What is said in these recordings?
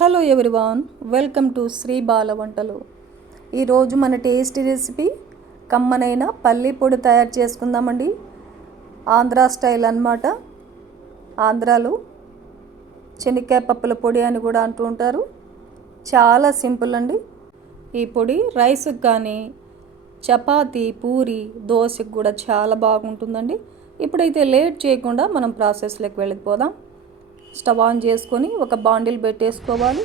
Hello everyone welcome to Sri Bala వంటలు. ఈరోజు మన టేస్టీ రెసిపీ కమ్మనైన పల్లి పొడి తయారు చేసుకుందామండి. ఆంధ్రా స్టైల్ అన్నమాట. ఆంధ్రాలో శనక్కాయ పప్పుల పొడి అని కూడా అంటూ ఉంటారు. చాలా సింపుల్ అండి. ఈ పొడి రైస్కి కానీ చపాతి పూరి దోశకు కూడా చాలా బాగుంటుందండి. ఇప్పుడైతే లేట్ చేయకుండా మనం ప్రాసెస్లోకి వెళ్ళిపోదాం. స్టవ్ ఆన్ చేసుకొని ఒక బాండిల్ పెట్టేసుకోవాలి.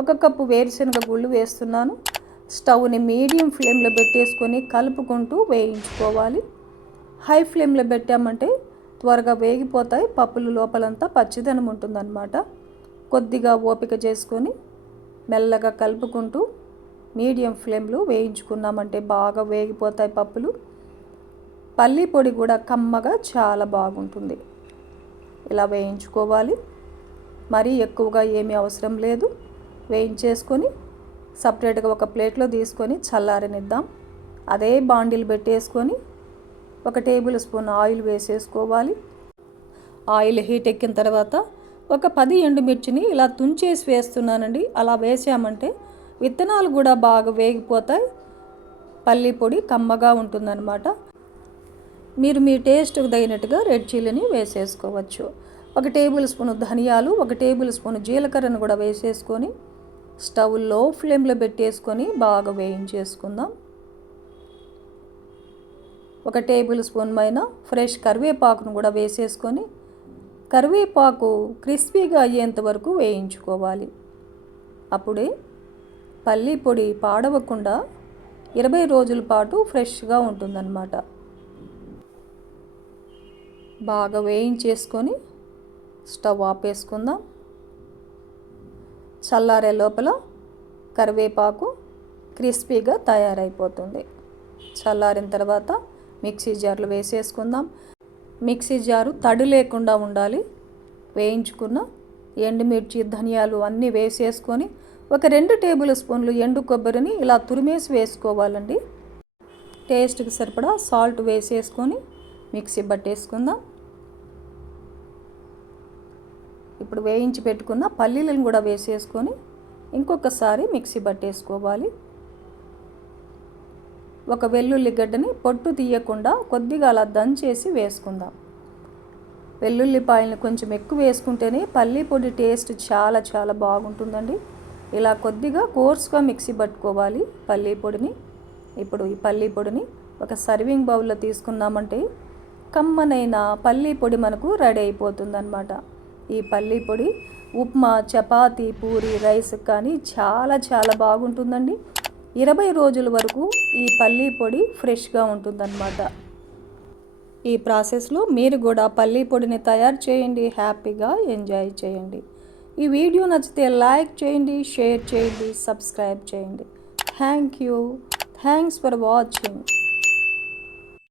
ఒక కప్పు వేరుశనగ గుళ్ళు వేస్తున్నాను. స్టవ్ని మీడియం ఫ్లేమ్లో పెట్టేసుకొని కలుపుకుంటూ వేయించుకోవాలి. హై ఫ్లేమ్లో పెట్టామంటే త్వరగా వేగిపోతాయి. పప్పులు లోపలంతా పచ్చిదనం ఉంటుందన్నమాట. కొద్దిగా ఓపిక చేసుకొని మెల్లగా కలుపుకుంటూ మీడియం ఫ్లేమ్లో వేయించుకున్నామంటే బాగా వేగిపోతాయి పప్పులు. పల్లి పొడి కూడా కమ్మగా చాలా బాగుంటుంది. ఇలా వేయించుకోవాలి. మరీ ఎక్కువగా ఏమీ అవసరం లేదు. వేయించేసుకొని సపరేట్గా ఒక ప్లేట్లో తీసుకొని చల్లారనిద్దాం. అదే బాండిల్ పెట్టేసుకొని ఒక టేబుల్ స్పూన్ ఆయిల్ వేసేసుకోవాలి. ఆయిల్ హీట్ ఎక్కిన తర్వాత ఒక పది ఎండుమిర్చిని ఇలా తుంచేసి వేస్తున్నానండి. అలా వేసామంటే విత్తనాలు కూడా బాగా వేగిపోతాయి. పల్లి పొడి కమ్మగా ఉంటుందన్నమాట. మీరు మీ టేస్ట్కి తగినట్టుగా రెడ్ చిల్లీని వేసేసుకోవచ్చు. ఒక టేబుల్ స్పూన్ ధనియాలు ఒక టేబుల్ స్పూన్ జీలకర్రను కూడా వేసేసుకొని స్టవ్లో ఫ్లేమ్లో పెట్టేసుకొని బాగా వేయించేసుకుందాం. ఒక టేబుల్ స్పూన్ పైన ఫ్రెష్ కరివేపాకును కూడా వేసేసుకొని కరివేపాకు క్రిస్పీగా అయ్యేంత వరకు వేయించుకోవాలి. అప్పుడే పల్లి పొడి పాడవకుండా ఇరవై రోజుల పాటు ఫ్రెష్గా ఉంటుందన్నమాట. బాగా వేయించేసుకొని స్టవ్ ఆపేసుకుందాం. చల్లారే లోపల కరివేపాకు క్రిస్పీగా తయారైపోతుంది. చల్లారిన తర్వాత మిక్సీ జార్లు వేసేసుకుందాం. మిక్సీ జారు తడి లేకుండా ఉండాలి. వేయించుకున్న ఎండుమిర్చి ధనియాలు అన్నీ వేసేసుకొని ఒక రెండు టేబుల్ స్పూన్లు ఎండు కొబ్బరిని ఇలా తురిమేసి వేసుకోవాలండి. టేస్ట్కి సరిపడా సాల్ట్ వేసేసుకొని మిక్సీ పట్టేసుకుందాం ఇప్పుడు వేయించి పెట్టుకున్న పల్లీలను కూడా వేసేసుకొని ఇంకొకసారి మిక్సీ పట్టేసుకోవాలి. ఒక వెల్లుల్లి గడ్డని పొట్టు తీయకుండా కొద్దిగా అలా దంచేసి వేసుకుందాం. వెల్లుల్లిపాయలను కొంచెం ఎక్కువ వేసుకుంటేనే పల్లీ పొడి టేస్ట్ చాలా చాలా బాగుంటుందండి. ఇలా కొద్దిగా కోర్స్గా మిక్సీ పట్టుకోవాలి పల్లీ పొడిని. ఇప్పుడు ఈ పల్లీ పొడిని ఒక సర్వింగ్ బౌల్లో తీసుకున్నామంటే కమ్మనైన పల్లీ పొడి మనకు రెడీ అయిపోతుందన్నమాట. ఈ పల్లి పొడి ఉప్మా చపాతీ పూరి రైస్ కానీ చాలా చాలా బాగుంటుందండి. ఇరవై రోజుల వరకు ఈ పల్లి పొడి ఫ్రెష్గా ఉంటుందన్నమాట. ఈ ప్రాసెస్లో మీరు కూడా పల్లి పొడిని తయారు చేయండి హ్యాపీగా ఎంజాయ్ చేయండి. ఈ వీడియో నచ్చితే లైక్ చేయండి షేర్ చేయండి సబ్స్క్రైబ్ చేయండి. Thank you. Thanks for watching.